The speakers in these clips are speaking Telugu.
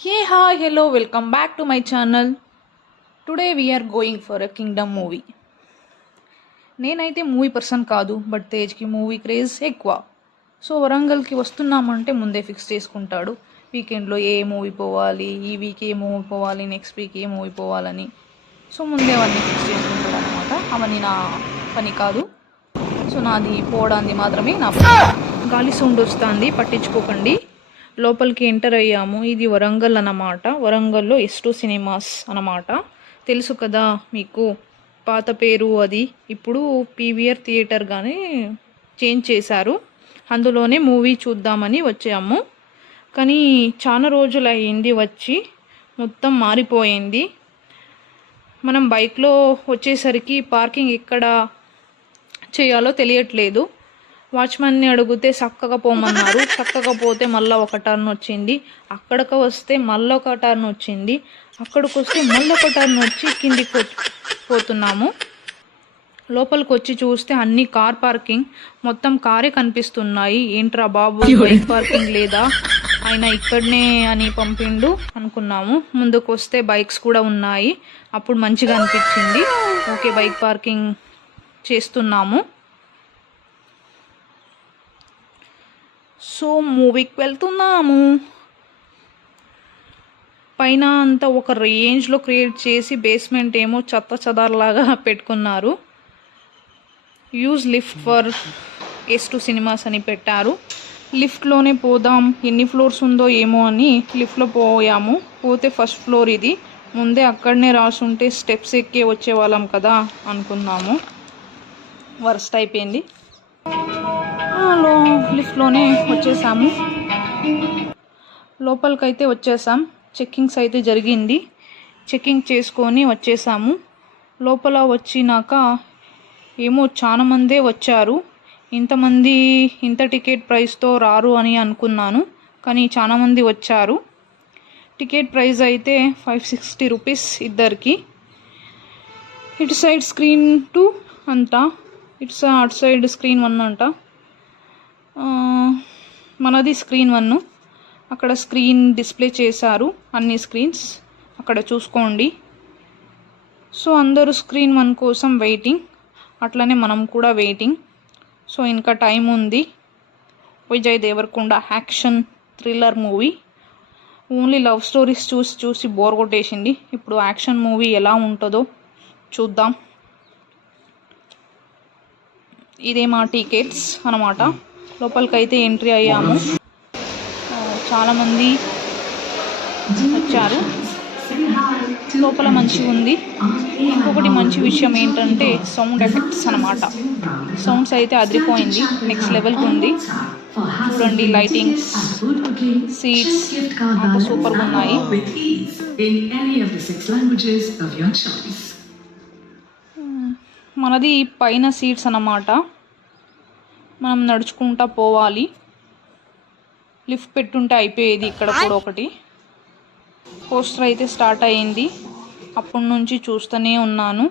Hey, hi, hello, welcome back to my channel. Today we are going for a Kingdom movie. నేనైతే మూవీ పర్సన్ కాదు, బట్ తేజ్కి మూవీ క్రేజ్ ఎక్కువ. సో వరంగల్కి వస్తున్నామంటే ముందే ఫిక్స్ చేసుకుంటాడు వీకెండ్లో ఏ మూవీ పోవాలి, ఈ వీక్ ఏ మూవీ పోవాలి, నెక్స్ట్ వీక్ ఏ మూవీ పోవాలని. సో ముందే అవన్నీ ఫిక్స్ చేసుకుంటాడు అనమాట. అవన్నీ నా పని కాదు. సో నాది పోవడానికి మాత్రమే నా పని. గాలి సౌండ్ వస్తుంది, పట్టించుకోకండి. లోపలికి ఎంటర్ అయ్యాము. ఇది వరంగల్ అన్నమాట. వరంగల్లో S2 సినిమాస్ అన్నమాట. తెలుసు కదా మీకు, పాత పేరు అది. ఇప్పుడు PVR థియేటర్గానే చేంజ్ చేశారు. అందులోనే మూవీ చూద్దామని వచ్చాము. కానీ చాలా రోజులు అయ్యింది వచ్చి, మొత్తం మారిపోయింది. మనం బైక్లో వచ్చేసరికి పార్కింగ్ ఎక్కడ చేయాలో తెలియట్లేదు. వాచ్మెన్ని అడిగితే చక్కగా పోమన్నారు. చక్కగా పోతే మళ్ళీ ఒక టర్న్ వచ్చింది, అక్కడికి వస్తే మళ్ళీ ఒక టర్న్ వచ్చింది, అక్కడికి వస్తే మళ్ళీ ఒక టర్న్ వచ్చి కిందికి పోతున్నాము. లోపలికి వచ్చి చూస్తే అన్ని కార్ పార్కింగ్, మొత్తం కారే కనిపిస్తున్నాయి. ఏంట్రా బాబు, బైక్ పార్కింగ్ లేదా, ఆయన ఇక్కడనే అని పంపిండు అనుకున్నాము. ముందుకు వస్తే బైక్స్ కూడా ఉన్నాయి. అప్పుడు మంచిగా అనిపించింది. ఓకే, బైక్ పార్కింగ్ చేస్తున్నాము. సో మూవీకి వెళ్తున్నాము. పైన అంతా ఒక రేంజ్లో క్రియేట్ చేసి బేస్మెంట్ ఏమో చెత్త చెదార్లాగా పెట్టుకున్నారు. Use lift for S2 cinemas అని పెట్టారు. లిఫ్ట్లోనే పోదాం, ఎన్ని ఫ్లోర్స్ ఉందో ఏమో అని లిఫ్ట్లో పోయాము. పోతే ఫస్ట్ ఫ్లోర్ ఇది. ముందే అక్కడనే రాసుంటే స్టెప్స్ ఎక్కి వచ్చే వాళ్ళం కదా అనుకున్నాము. వర్స్ట్ అయిపోయింది. లిఫ్ట్లోనే వచ్చేసాము. లోపలికైతే వచ్చేసాం. చెక్కింగ్స్ అయితే జరిగింది. చెక్కింగ్ చేసుకొని వచ్చేసాము. లోపల వచ్చినాక ఏమో చాలా మందే వచ్చారు. ఇంతమంది ఇంత టికెట్ ప్రైస్తో రారు అని అనుకున్నాను, కానీ చాలా మంది వచ్చారు. టికెట్ ప్రైస్ అయితే 560 రూపీస్ ఇద్దరికి. ఇటు సైడ్ స్క్రీన్ 2 అంట, అటు సైడ్ స్క్రీన్ 1 అంట. మనది స్క్రీన్ 1. అక్కడ స్క్రీన్ డిస్ప్లే చేశారు, అన్ని స్క్రీన్స్ అక్కడ చూసుకోండి. సో అందరూ స్క్రీన్ 1 కోసం వెయిటింగ్, అట్లనే మనం కూడా వెయిటింగ్. సో ఇంకా టైం ఉంది. Vijay Devarakonda action thriller movie. Only love stories చూసి చూసి బోర్ కొట్టేసింది. ఇప్పుడు యాక్షన్ మూవీ ఎలా ఉంటుందో చూద్దాం. ఇదే మా టికెట్స్ అన్నమాట. లోపలికైతే ఎంట్రీ అయ్యాము. చాలామంది వచ్చారు. లోపల మంచిగా ఉంది. ఇంకొకటి మంచి విషయం ఏంటంటే సౌండ్ ఎఫెక్ట్స్ అన్నమాట. సౌండ్స్ అయితే అదిరిపోయింది, నెక్స్ట్ లెవెల్కి ఉంది. చూడండి, లైటింగ్స్, సీట్స్ అంత సూపర్గా ఉన్నాయి. మనది పైన సీట్స్ అన్నమాట. మనం నడుచుకుంటా పోవాలి. లిఫ్ట్ పెట్టుంటే అయిపోయేది. ఇక్కడ కూడా ఒకటి పోస్టర్ అయితే స్టార్ట్ అయ్యింది. అప్పటి నుంచి చూస్తూనే ఉన్నాను.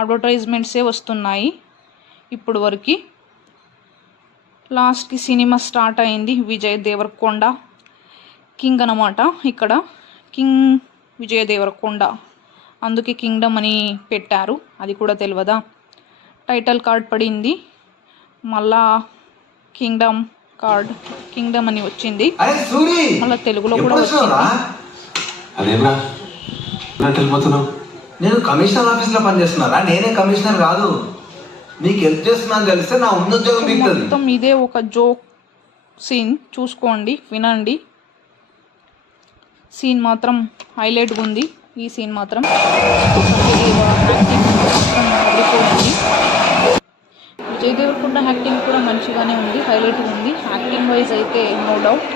అడ్వర్టైజ్మెంట్సే వస్తున్నాయి ఇప్పుడు వరకు. లాస్ట్కి సినిమా స్టార్ట్ అయింది. విజయ్ దేవరకొండ కింగ్ అన్నమాట. ఇక్కడ కింగ్ విజయ్ దేవరకొండ, అందుకే కింగ్డమ్ అని పెట్టారు. అది కూడా తెలియదా. టైటిల్ కార్డ్ పడింది, మళ్ళా కింగ్డమ్ కార్డ్, కింగ్డమ్ అని వచ్చింది. మళ్ళీ తెలుగులో కూడా వచ్చింది. నేను కమిషనర్ ఆఫీస్లో పనిచేస్తున్నారా? నేనే కమిషనర్ కాదు. మీకు హెల్ప్ చేస్తున్నాను తెలిస్తే నా ఉద్యోగం మిగులుతుంది. మొత్తం ఇదే ఒక జోక్ సీన్. చూసుకోండి, వినండి. సీన్ మాత్రం హైలైట్గా ఉంది. ఈ సీన్ మాత్రం విజయ్ దేవరకొండ యాక్టింగ్ కూడా మంచిగానే ఉంది, హైలైట్గా ఉంది. యాక్టింగ్ వైజ్ అయితే నో డౌట్.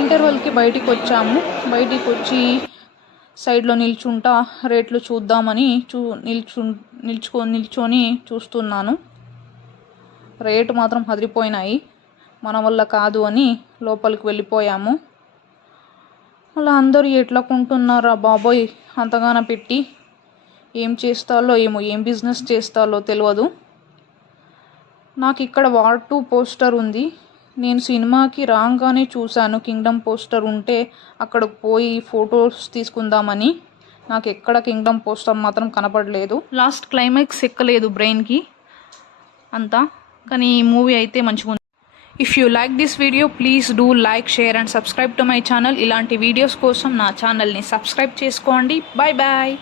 ఇంటర్వెల్కి బయటికి వచ్చాము. బయటికి వచ్చి సైడ్లో నిల్చుంటా రేట్లు చూద్దామని నిల్చొని చూస్తున్నాను. రేటు మాత్రం అదిరిపోయినాయి. మన వల్ల కాదు అని లోపలికి వెళ్ళిపోయాము. అలా అందరూ ఎట్లా కొంటున్నారా బాబోయ్, అంతగాన పెట్టి. ఏం చేస్తాలో ఏమో, ఏం బిజినెస్ చేస్తాలో తెలియదు. నాకు ఇక్కడ వార్ 2 పోస్టర్ ఉంది. నేను సినిమాకి రాగానే చూశాను కింగ్డమ్ పోస్టర్ ఉంటే అక్కడికి పోయి ఫొటోస్ తీసుకుందామని. నాకు ఎక్కడ కింగ్డమ్ పోస్టర్ మాత్రం కనపడలేదు. లాస్ట్ క్లైమాక్స్ ఎక్కలేదు బ్రెయిన్కి అంతా. కానీ ఈ మూవీ అయితే మంచిగా ఉంది. If you like this video please do like, share and subscribe to my channel. ఇలాంటి వీడియోస్ కోసం నా ఛానల్ని సబ్స్క్రైబ్ చేసుకోండి. Bye bye.